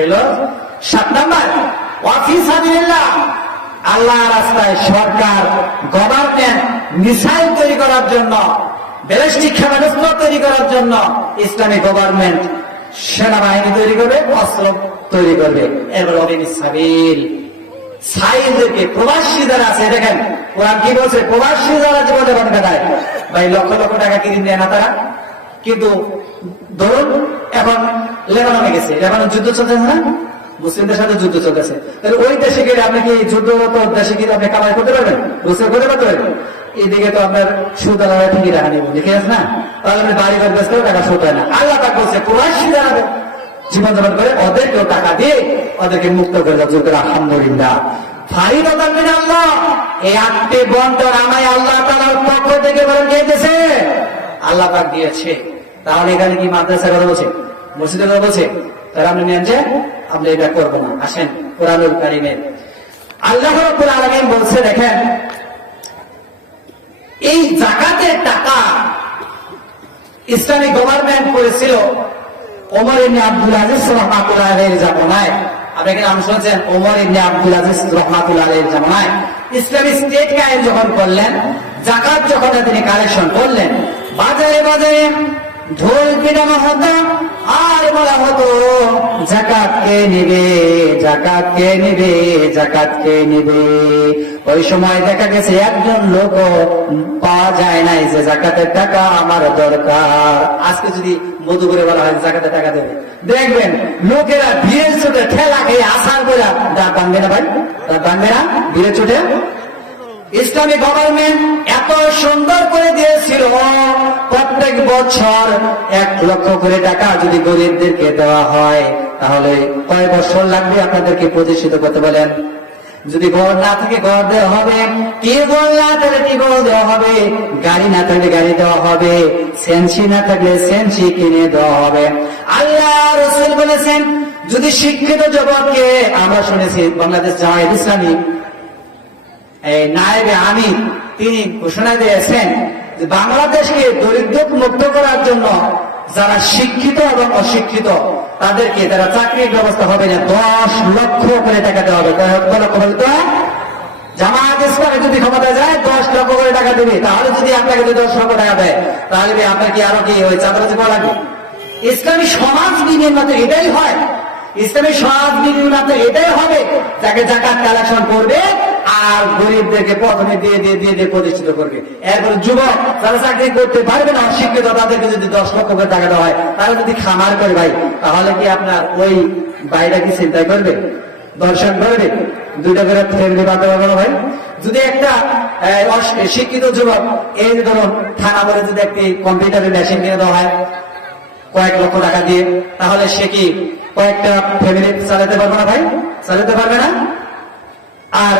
এলো 7 নাম্বার ওয়াফি সাবিলিল্লাহ, আল্লাহ রাস্তায় সরকার গভর্নমেন্ট মিসাইল তৈরি করার জন্য, ব্যালিস্টিক ক্ষেপণাস্ত্র তৈরি করার জন্য ইসলামিক গভর্নমেন্ট সেনাবাহিনী তৈরি করবে, অস্ত্র তৈরি করবে। এবার অবিনী সাবিল, সাইলদেরকে, প্রবাসী যারা আছে, দেখেন কোরআন কি বলছে, প্রবাসী যারা জীবনযাপন কাটায় ভাই লক্ষ লক্ষ টাকা কিনে দেয় না তারা, কিন্তু ধরুন এখন লেবাননে গেছে, লেবানন যুদ্ধ চলতেছে না, মুসলিমদের সাথে যুদ্ধ চলতেছে, তাহলে ওই দেশে গেলে আপনি কি যুদ্ধরত দেশে গিয়ে আপনি কামাই করতে পারবেন, রোজগার করতে পারবেন? এদিকে তো আপনার সুদ আলাদা ঠিকই টাকা নিব, দেখে আছে না, তাহলে আপনি বাড়ি ঘর ব্যস্ত টাকা শোধ হয় না। আল্লাহ পাক বলছে প্রবাসী যারা জীবনযাপন করে ওদেরকেও টাকা দিয়ে ওদেরকে মুক্ত করে দাও, জোর আলহামদুলিল্লাহ। ফারিদাতান মিন আল্লাহ, এই 8টি বন্টন আমায় আল্লাহ তাআলার পক্ষ থেকে বলেন দিয়েছে, আল্লাহ পাক দিয়েছে। তাহলে এখানে কি মাদ্রাসার কথা বলছে, মসজিদের কথা বলছে? তাহলে আপনি নেন যে আমরা এটা করবো না। আসেন কোরআনুল কারীমে আল্লাহ রাব্বুল আলামিন বলছে, দেখেন এই যাকাতের টাকা ইসলামিক গভর্নমেন্ট করেছিল ওমর ইবনে আব্দুল আজিজ রাহমাতুল্লাহি আলাইহির জামানায়। আপনাকে নাম শুনছেন, ওমর ইবনে আব্দুল আজিজ রাহমাতুল্লাহি আলাইহির জামানায় ইসলামিক স্টেট কায়েম যখন করলেন, যাকাত যখন তিনি কালেকশন করলেন, বাজারে বাজারে ঢোল পিটানো হতো আর বলা হতো যাকাত কে নিবে, যাকাত কে নিবে, যাকাত কে নিবে। ওই সময় দেখা গেছে একজন লোক পাওয়া যায় নাই যে যাকাতের টাকা আমার দরকার। আজকে যদি মধু করে বলা হয় যাকাতের টাকা দেবে, দেখবেন লোকেরা ভিড়ের চোটে ঠেলা খেয়ে আসার করে দাঁত ভাঙবে না ভাই, দাঁত ভাঙবে না ভিড়ের চোটে। ইসলামিক গভর্নমেন্ট এত সুন্দর করে দিয়েছিল, প্রত্যেক বছর 1 লক্ষ করে টাকা যদি গরিবদেরকে দেওয়া হয়, তাহলে কয় বছর লাগবে আপনাদেরকে প্রতিষ্ঠিত করতে বলেন? যদি ঘর না থাকে ঘর দেওয়া হবে, টিউবওয়েল না থাকলে টিউবওয়েল দেওয়া হবে, গাড়ি না থাকলে গাড়ি দেওয়া হবে, সেন্সি না থাকলে সেন্সি কিনে দেওয়া হবে। আল্লাহ রাসূল বলেছেন, যদি শিক্ষিত যুবককে, আমরা শুনেছি বাংলাদেশ জামায়াত ইসলামী নায়েবে আমির তিনি ঘোষণা দিয়েছেন যে বাংলাদেশকে দরিদ্র মুক্ত করার জন্য যারা শিক্ষিত এবং অশিক্ষিত তাদেরকে, যারা চাকরির ব্যবস্থা হবে না, 10 লক্ষ করে টাকা দেওয়া হবে। 10 লক্ষ বলতে জামায়াত ইসলামী যদি ক্ষমতা যায় 10 লক্ষ করে টাকা দেবে। তাহলে যদি আপনাকে 10 লক্ষ টাকা দেয়, তাহলে আপনার কি আরো কি ওই চাঁদাবাজি করা লাগবে? ইসলামী সমাজ বিনিময় মাত্র এটাই হয়, ইসলামী সমাজ বিনিময় মাত্র এটাই হবে, যাকে যাকাত কালেকশন করবে আর গরিবদেরকে প্রথমে দিয়ে দিয়ে দিয়ে দিয়ে প্রতিষ্ঠিত করবে। এরপরে যুবক যারা চাকরি করতে পারবে না, অশিক্ষিত, তাদেরকে যদি 10 লক্ষ করে টাকা দেওয়া হয়, তারা যদি খামার করে ভাই, তাহলে কি আপনার ওই বাইরে কি চিন্তাই করবে, দর্শন করবে? 2টা করে ফ্যামিলি বাঁধতে পারবে না ভাই। যদি একটা শিক্ষিত যুবক এই ধরুন থানা বলে যদি একটি কম্পিউটারের মেশিন কিনে দেওয়া হয় কয়েক লক্ষ টাকা দিয়ে, তাহলে সে কি কয়েকটা ফ্যামিলি চালাতে পারবে না ভাই? চালাতে পারবে না। আর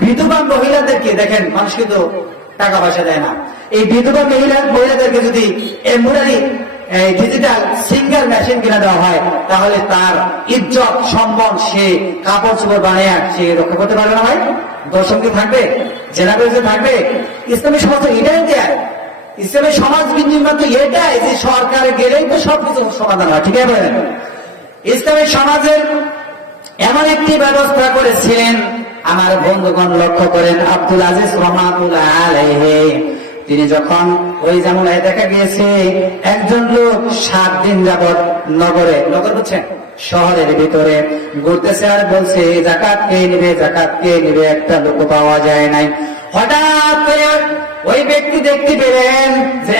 বিধবা মহিলাদেরকে দেখেন, মানুষ কিন্তু টাকা পয়সা দেয় না, এই বিধবা মহিলাদেরকে যদি এমব্রয়ডারি ডিজিটাল সিঙ্গার মেশিন কিনে দেওয়া হয়, তাহলে তার ইজ্জত সম্মান, সে কাপড় চোপড় বানিয়ে সে রক্ষা করতে পারবে না ভাই। দর্শন কি থাকবে, জেনা বেজে থাকবে? ইসলামী সমাজ এটাই দেয়, ইসলামী সমাজ বিনিময় মাত্র এটাই যে সরকারে গেলেই তো সবকিছু সমাধান হয়, ঠিক আছে? ইসলামী সমাজের এমন একটি ব্যবস্থা করেছিলেন, আমার বন্ধুগণ লক্ষ্য করেন, আব্দুল আজিজ রাহমাতুল্লাহ আলাইহি তিনি যখন ওই জামুনায় দেখা গিয়েছে একজন লোক 7 দিন যাবৎ নগর বুঝছেন শহরের ভিতরে ঘুরতেছে আর বলছে যাকাত কে নিবে, যাকাত কে নিবে, একটা লোক পাওয়া যায় নাই। হঠাৎ করে ওই ব্যক্তি দেখতে পেলেন যে